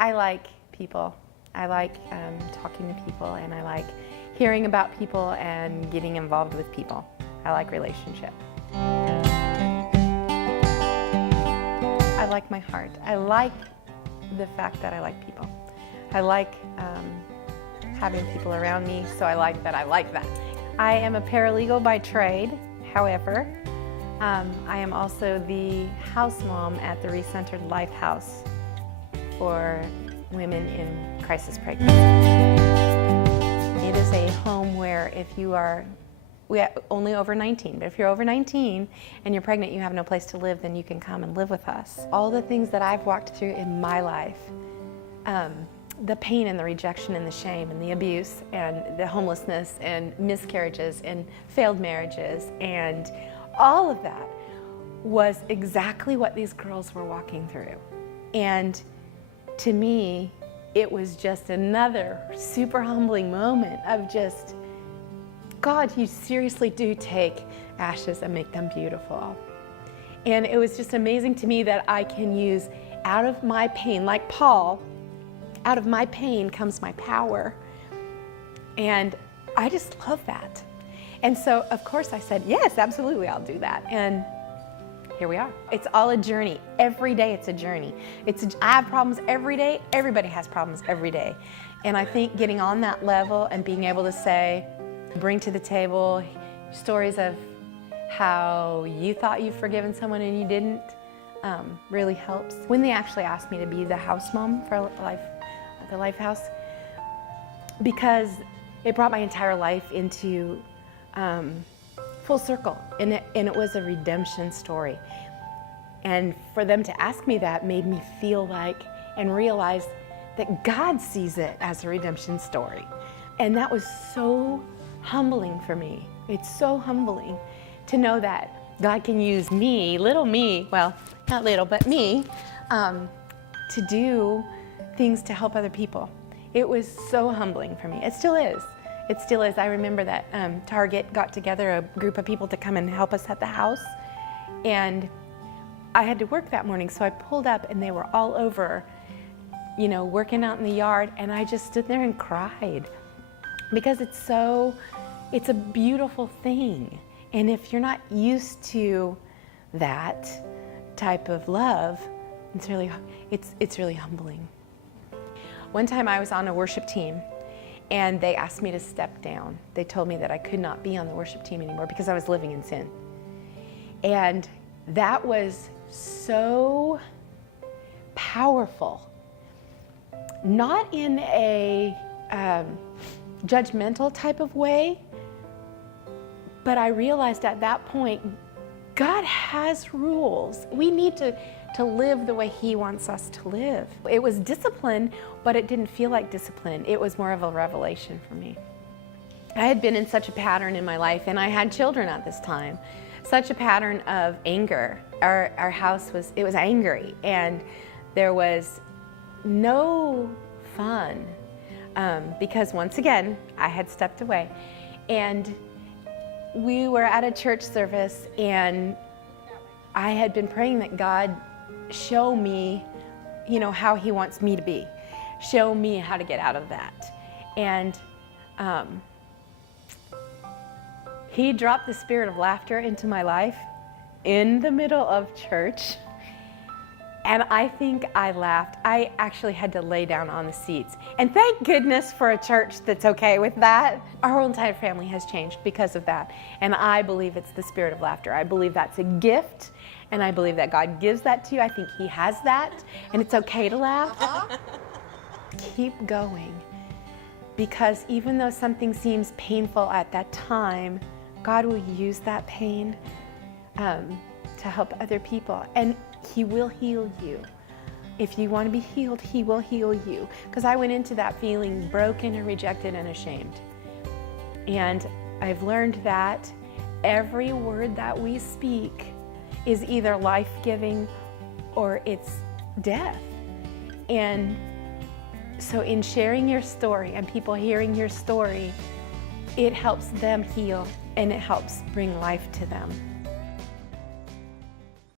I like people. I like talking to people, and I like hearing about people and getting involved with people. I like relationship. I like my heart. I like the fact that I like people. I like having people around me, so I like that. I am a paralegal by trade. However, I am also the house mom at the Recentered Life House for women in crisis pregnancy. It is a home where if you are only over 19, but if you're over 19 and you're pregnant, you have no place to live, then you can come and live with us. All the things that I've walked through in my life, the pain and the rejection and the shame and the abuse and the homelessness and miscarriages and failed marriages and all of that was exactly what these girls were walking through. And to me, it was just another super humbling moment of just, God, you seriously do take ashes and make them beautiful. And it was just amazing to me that I can use out of my pain, like Paul, out of my pain comes my power. And I just love that. And so, of course, I said, yes, absolutely, I'll do that. And here we are. It's all a journey. Every day it's a journey. I have problems every day. Everybody has problems every day. And I think getting on that level and being able to say, bring to the table stories of how you thought you've forgiven someone and you didn't, really helps. When they actually asked me to be the house mom for the Life House, because it brought my entire life into full circle, and it was a redemption story. And for them to ask me that made me feel like and realize that God sees it as a redemption story. And that was so humbling for me. It's so humbling to know that God can use me, little me, well, not little, but me, to do things to help other people. It was so humbling for me. It still is. It still is. I remember that Target got together a group of people to come and help us at the house. And I had to work that morning, so I pulled up and they were all over, working out in the yard, and I just stood there and cried. Because it's a beautiful thing. And if you're not used to that type of love, it's really humbling. One time I was on a worship team and they asked me to step down. They told me that I could not be on the worship team anymore because I was living in sin. And that was so powerful. Not in a judgmental type of way, but I realized at that point, God has rules. We need to live the way He wants us to live. It was discipline, but it didn't feel like discipline. It was more of a revelation for me. I had been in such a pattern in my life, and I had children at this time. Such a pattern of anger. Our house was angry, and there was no fun. Because once again, I had stepped away. And we were at a church service, and I had been praying that God show me, how He wants me to be. Show me how to get out of that. And He dropped the spirit of laughter into my life in the middle of church. And I think I laughed. I actually had to lay down on the seats. And thank goodness for a church that's okay with that. Our whole entire family has changed because of that. And I believe it's the spirit of laughter. I believe that's a gift, and I believe that God gives that to you. I think He has that, and it's okay to laugh. Keep going. Because even though something seems painful at that time, God will use that pain to help other people. And He will heal you. If you want to be healed, He will heal you. Because I went into that feeling broken and rejected and ashamed. And I've learned that every word that we speak is either life-giving or it's death. And so in sharing your story and people hearing your story, it helps them heal and it helps bring life to them.